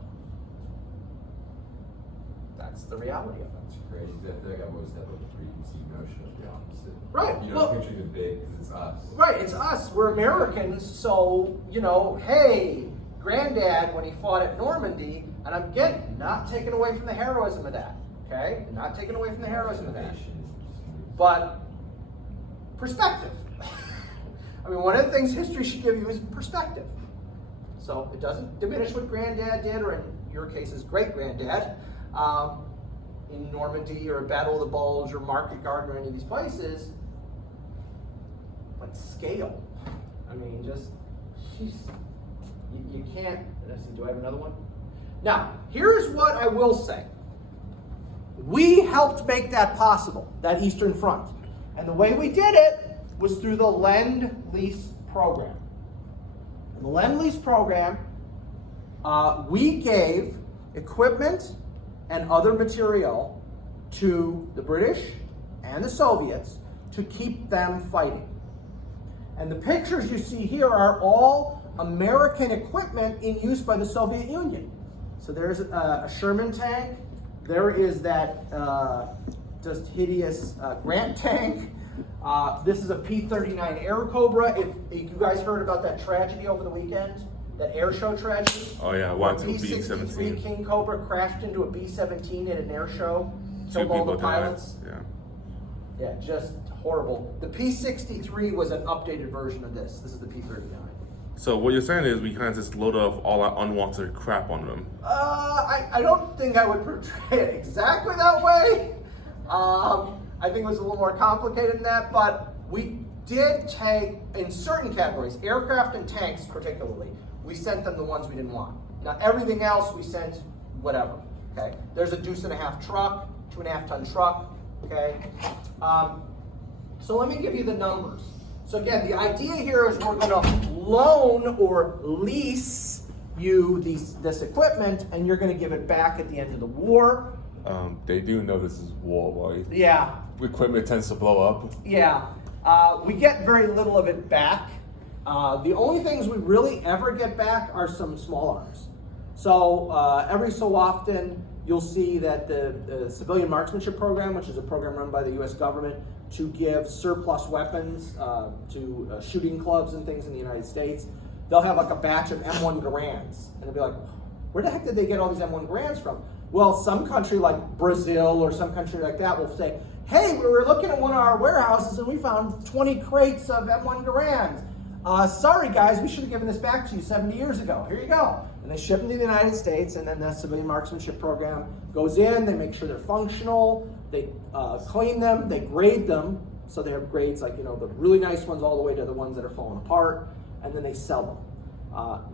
That's the reality of it. It's crazy. I feel like I've always had like a preconceived notion of the opposite. Right. You Well, don't picture it big because it's us. right, it's us. We're Americans, so, hey, Granddad, when he fought at Normandy, and I'm again not taking away from the heroism of that, okay? Not taking away from the heroism of that. But perspective. I mean, one of the things history should give you is perspective. So it doesn't diminish what Granddad did, or in your case, his great-granddad, in Normandy or Battle of the Bulge or Market Garden or any of these places. But scale. I mean, you can't. Do I have another one? Now, here's what I will say. We helped make that possible, that Eastern Front. And the way we did it was through the Lend-Lease program. In the Lend-Lease program, we gave equipment and other material to the British and the Soviets to keep them fighting. And the pictures you see here are all American equipment in use by the Soviet Union. So there's a Sherman tank. There is that just hideous Grant tank. This is a P-39 Air Cobra. If you guys heard about that tragedy over the weekend, that air show tragedy. Oh yeah, one to B-63 B-17. King Cobra crashed into a B-17 at an air show. Two Killed all the people died. pilots. Yeah. Yeah, just horrible. The P-63 was an updated version of this. This is the P-39. So what you're saying is we kind of just load off all our unwanted crap on them. I don't think I would portray it exactly that way. I think it was a little more complicated than that, but we did take, in certain categories, aircraft and tanks particularly, we sent them the ones we didn't want. Now everything else we sent whatever, okay? There's a 2.5 truck, 2.5 ton truck, okay? So let me give you the numbers. So again, the idea here is we're gonna loan or lease you this equipment, and you're gonna give it back at the end of the war. They do know this is war, right? Yeah, Equipment tends to blow up. yeah. We get very little of it back. The only things we really ever get back are some small arms. So every so often, you'll see that the civilian marksmanship program, which is a program run by the U.S. government to give surplus weapons to shooting clubs and things in the United States, they'll have like a batch of M1 Garands. And they'll be like, where the heck did they get all these M1 Garands from? Well, some country like Brazil or some country like that will say, hey, we were looking at one of our warehouses and we found 20 crates of M1 Garands. Sorry guys, we should have given this back to you 70 years ago. Here you go. And they ship them to the United States, and then the civilian marksmanship program goes in, they make sure they're functional, they clean them, they grade them, so they have grades like, the really nice ones all the way to the ones that are falling apart, and then they sell them.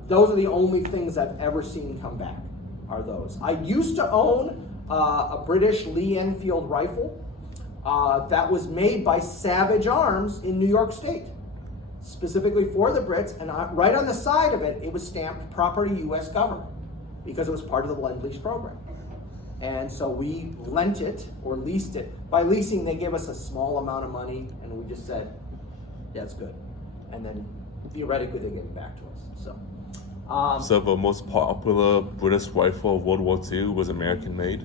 Those are the only things I've ever seen come back, are those. I used to own a British Lee Enfield rifle that was made by Savage Arms in New York State, specifically for the Brits, and right on the side of it, it was stamped property U.S. government, because it was part of the Lend-Lease program. And so we lent it, or leased it. By leasing, they gave us a small amount of money, and we just said, that's good. And then theoretically, they gave it back to us. So the most popular British rifle of World War II was American made?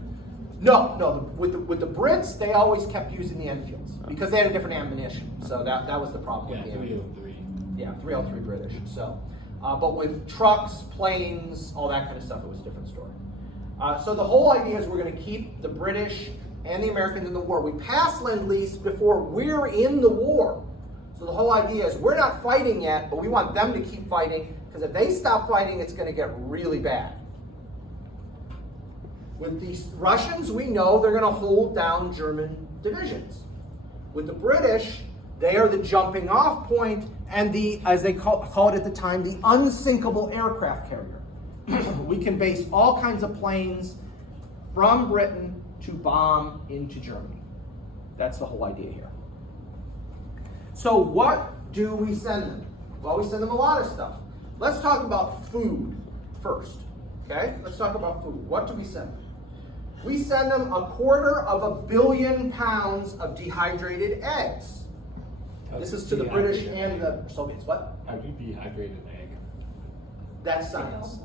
No. With the Brits, they always kept using the Enfields because they had a different ammunition. So that was the problem. Yeah, with the Enfield. 303. Yeah, 303 British. So, but with trucks, planes, all that kind of stuff, it was a different story. So the whole idea is we're going to keep the British and the Americans in the war. We passed Lend-Lease before we're in the war. So the whole idea is we're not fighting yet, but we want them to keep fighting, because if they stop fighting, it's going to get really bad. With these Russians, we know they're going to hold down German divisions. With the British, they are the jumping off point and the, as they call it at the time, the unsinkable aircraft carrier. We can base all kinds of planes from Britain to bomb into Germany. That's the whole idea here. So what do we send them? Well, we send them a lot of stuff. Let's talk about food first, okay? Let's talk about food. What do we send them? We send them 250 million pounds of dehydrated eggs. This is to the British and the Soviets. What? How do you dehydrate an egg? That's science.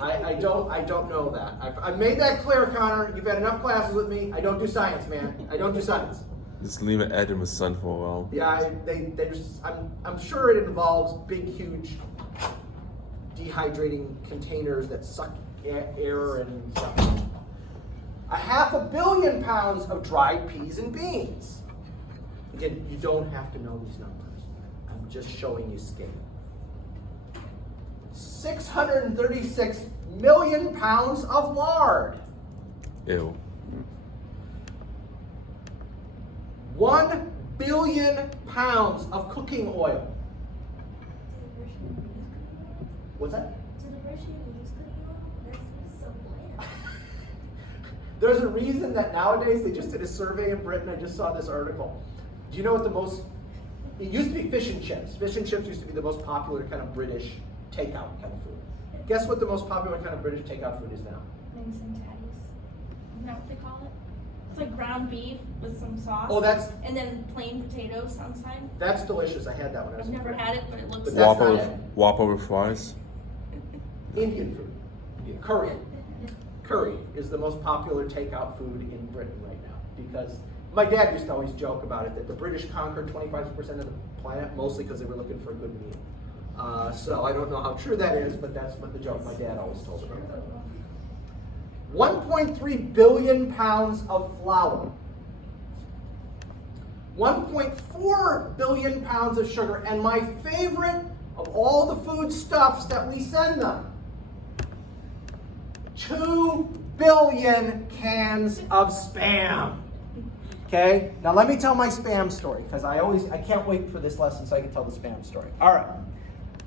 I don't know that. I've made that clear, Connor. You've had enough classes with me. I don't do science, man. I don't do science. Just leave it out in the sun for a while. Yeah, I'm sure it involves big, huge dehydrating containers that suck air and stuff. 500 million pounds of dried peas and beans. Again, you don't have to know these numbers. I'm just showing you scale. 636 million pounds of lard. Ew. 1 billion pounds of cooking oil. What's that? There's a reason that nowadays they just did a survey in Britain. I just saw this article. Do you know what it used to be fish and chips. Fish and chips used to be the most popular kind of British takeout kind of food. Guess what the most popular kind of British takeout food is now? Mince and tatties. Isn't that what they call it? It's like ground beef with some sauce. Oh, and then plain potatoes on the side. That's delicious. I had that when I was I've in never Britain. had it, but it looks But like that's Whopper, not it. Whopper with fries. Indian food. Curry. Curry is the most popular takeout food in Britain right now, because my dad used to always joke about it, that the British conquered 25% of the planet, mostly because they were looking for a good meal. So I don't know how true that is, but that's what the joke my dad always told about that. 1.3 billion pounds of flour. 1.4 billion pounds of sugar, and my favorite of all the foodstuffs that we send them, 2 billion cans of Spam. Okay, now let me tell my Spam story, because I can't wait for this lesson so I can tell the Spam story. All right,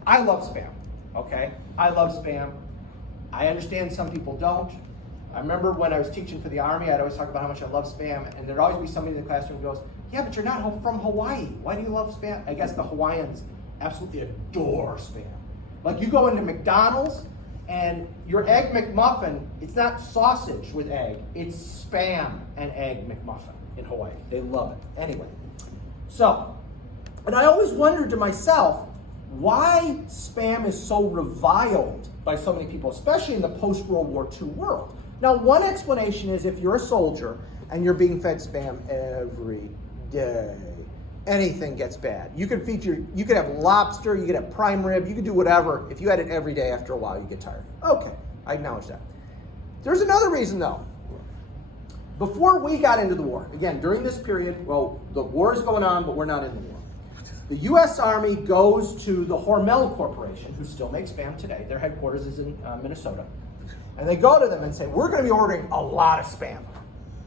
I love Spam, okay? I love Spam. I understand some people don't. I remember when I was teaching for the Army, I'd always talk about how much I love Spam, and there'd always be somebody in the classroom who goes, yeah, but you're not from Hawaii. Why do you love Spam? I guess the Hawaiians absolutely adore Spam. Like, you go into McDonald's, and your Egg McMuffin, it's not sausage with egg, it's Spam and Egg McMuffin in Hawaii. They love it. Anyway, so, and I always wondered to myself, why Spam is so reviled by so many people, especially in the post-World War II world. Now, one explanation is if you're a soldier and you're being fed spam every day, anything gets bad. You could have lobster, you could have prime rib, you could do whatever. If you had it every day, after a while, you get tired. Okay, I acknowledge that. There's another reason, though. Before we got into the war, again, during this period, well, the war is going on, but we're not in the war. The U.S. Army goes to the Hormel Corporation, who still makes spam today. Their headquarters is in Minnesota. And they go to them and say, we're going to be ordering a lot of spam.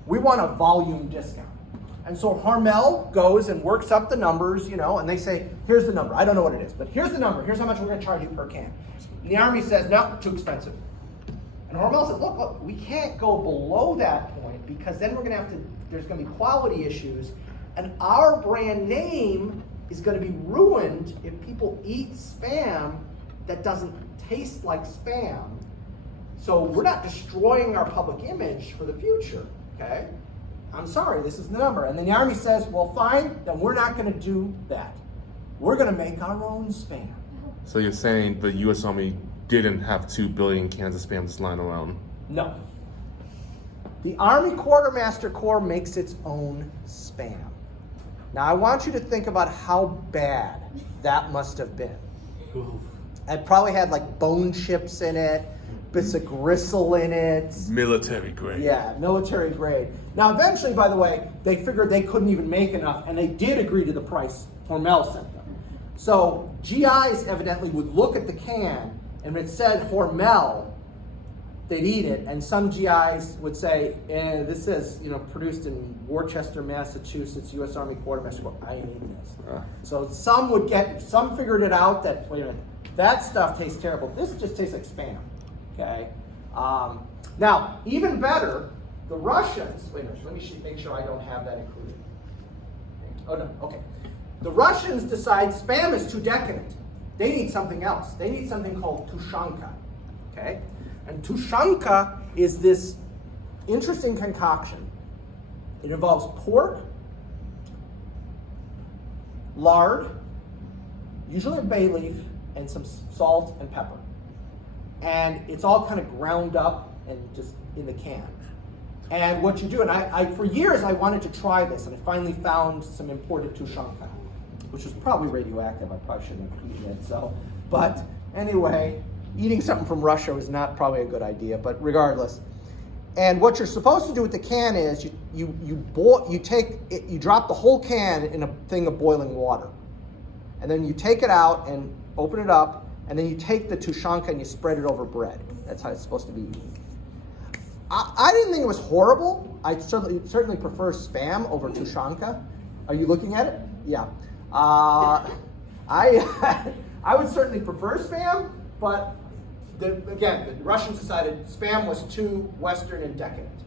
We want a volume discount. And so Hormel goes and works up the numbers, and they say, here's the number. I don't know what it is, but here's the number. Here's how much we're going to charge you per can. And the Army says, no, too expensive. And Hormel says, look, we can't go below that point because then there's going to be quality issues, and our brand name is going to be ruined if people eat spam that doesn't taste like spam. So we're not destroying our public image for the future, okay? I'm sorry, this is the number. And then the Army says, well, fine, then we're not going to do that. We're going to make our own spam. So you're saying the U.S. Army didn't have 2 billion cans of spam just lying around? No. The Army Quartermaster Corps makes its own spam. Now, I want you to think about how bad that must have been. It probably had like bone chips in it, bits of gristle in it. Military grade. Yeah, military grade. Now, eventually, by the way, they figured they couldn't even make enough, and they did agree to the price Hormel sent them. So GIs evidently would look at the can, and if it said Hormel, they'd eat it, and some GIs would say, this says, produced in Worcester, Massachusetts, U.S. Army Quartermaster Corps. I ain't eating this. So some figured it out that, wait a minute, that stuff tastes terrible. This just tastes like spam, okay? Now, even better, the Russians, wait a minute, let me make sure I don't have that included. Oh, no, okay. The Russians decide spam is too decadent. They need something else. They need something called tushanka, okay? And tushanka is this interesting concoction. It involves pork, lard, usually a bay leaf, and some salt and pepper. And it's all kind of ground up and just in the can. And what you do, and I for years I wanted to try this, and I finally found some imported tushanka, which was probably radioactive. I probably shouldn't have eaten it. But anyway, eating something from Russia was not probably a good idea, but regardless. And what you're supposed to do with the can is you drop the whole can in a thing of boiling water. And then you take it out and open it up, and then you take the tushanka and you spread it over bread. That's how it's supposed to be eaten. I didn't think it was horrible. I certainly prefer spam over tushanka. Are you looking at it? Yeah. I would certainly prefer spam, but again, the Russians decided spam was too Western and decadent.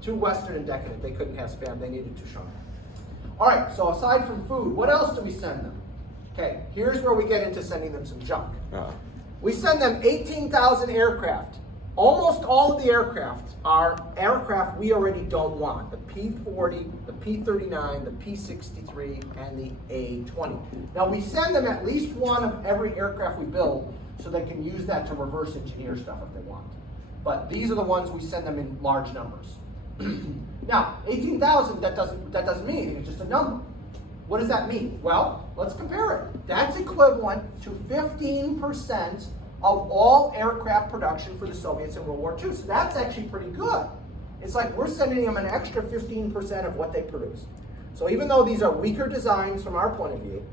Too Western and decadent. They couldn't have spam. They needed tushanka. All right, so aside from food, what else do we send them? Okay, here's where we get into sending them some junk. We send them 18,000 aircraft. Almost all of the aircraft are aircraft we already don't want. The P-40, the P-39, the P-63, and the A-20. Now we send them at least one of every aircraft we build so they can use that to reverse engineer stuff if they want. But these are the ones we send them in large numbers. Now, 18,000, that doesn't mean anything, it's just a number. What does that mean? Well, let's compare it. That's equivalent to 15% of all aircraft production for the Soviets in World War II. So that's actually pretty good. It's like we're sending them an extra 15% of what they produce. So even though these are weaker designs from our point of view,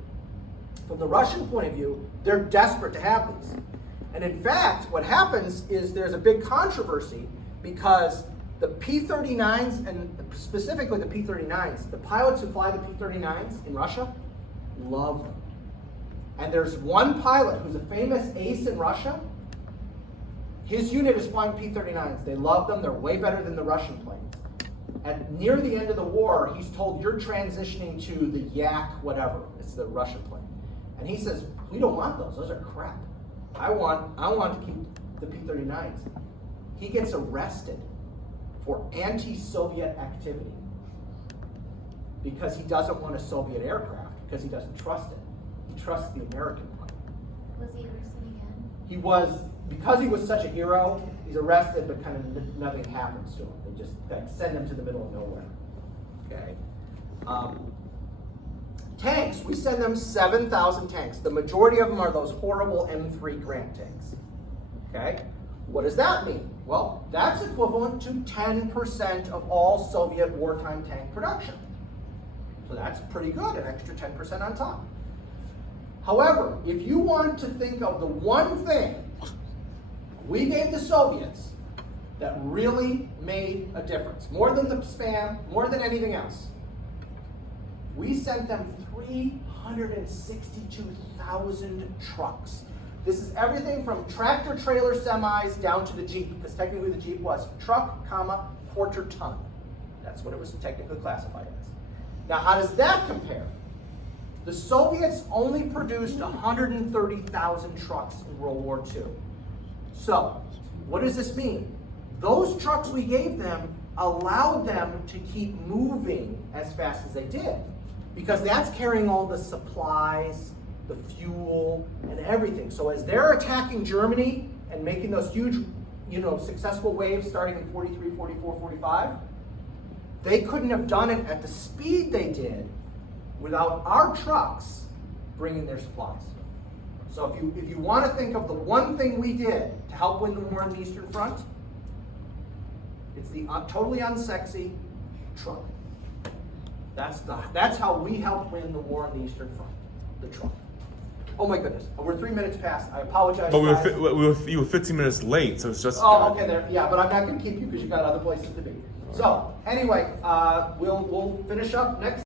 from the Russian point of view, they're desperate to have these. And in fact, what happens is there's a big controversy because the P-39s, and specifically the P-39s, the pilots who fly the P-39s in Russia love them. And there's one pilot who's a famous ace in Russia. His unit is flying P-39s. They love them. They're way better than the Russian planes. And near the end of the war, he's told, you're transitioning to the Yak whatever. It's the Russian plane. And he says, we don't want those. Those are crap. I want to keep the P-39s. He gets arrested for anti-Soviet activity because he doesn't want a Soviet aircraft because he doesn't trust it. He trusts the American plane. Was he arrested again? He was, because he was such a hero, He's arrested, but kind of nothing happens to him. They just send him to the middle of nowhere. Okay. Tanks, we send them 7,000 tanks. The majority of them are those horrible M3 Grant tanks. Okay. What does that mean? Well, that's equivalent to 10% of all Soviet wartime tank production. So that's pretty good, an extra 10% on top. However, if you want to think of the one thing we gave the Soviets that really made a difference, more than the spam, more than anything else, we sent them 362,000 trucks. This is everything from tractor trailer semis down to the Jeep, because technically the Jeep was truck, comma, quarter ton. That's what it was technically classified as. Now, how does that compare? The Soviets only produced 130,000 trucks in World War II. So, what does this mean? Those trucks we gave them allowed them to keep moving as fast as they did, because that's carrying all the supplies, the fuel, and everything. So as they're attacking Germany and making those huge, successful waves starting in 43, 44, 45, they couldn't have done it at the speed they did without our trucks bringing their supplies. So if you want to think of the one thing we did to help win the war on the Eastern Front, it's the totally unsexy truck. That's how we helped win the war on the Eastern Front, the truck. Oh my goodness, we're 3 minutes past. I apologize. But guys. you were 15 minutes late, so it's just. Oh, okay, there. Yeah, but I'm not going to keep you because you got other places to be. So anyway, we'll finish up next.